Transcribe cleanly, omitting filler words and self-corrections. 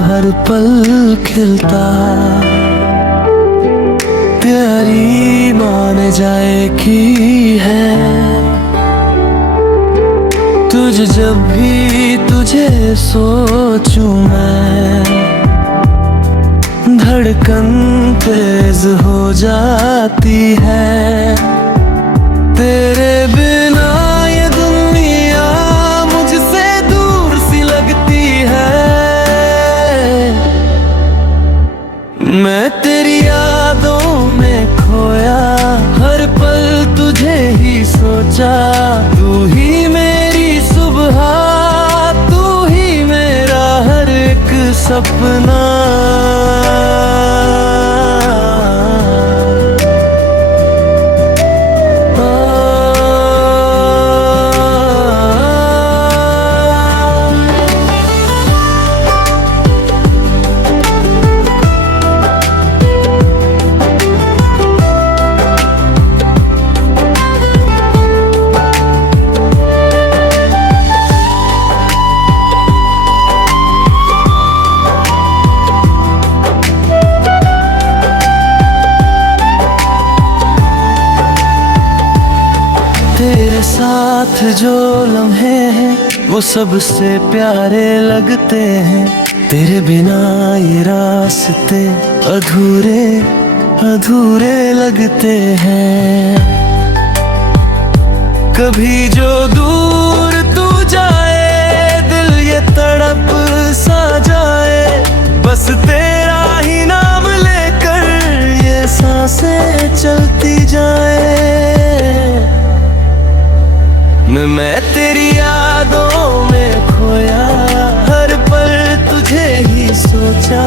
हर पल खिलता, तेरी मान जाए कि है। जब भी तुझे सोचूं मैं, धड़कन तेज हो जाती है। तेरे बिना ये दुनिया मुझसे दूर सी लगती है। मैं तेरी यादों में खोया, हर पल तुझे ही सोचा। तू ही मेरी सुबह, तू ही मेरा हर एक सपना। तेरे साथ जो लम्हे हैं वो सबसे प्यारे लगते हैं। तेरे बिना ये रास्ते अधूरे अधूरे लगते हैं। कभी जो दूर तू जाए, दिल ये तड़प सा जाए। बस तेरा ही नाम लेकर ये सांसें चलती जाए। मैं तेरी यादों में खोया, हर पल तुझे ही सोचा।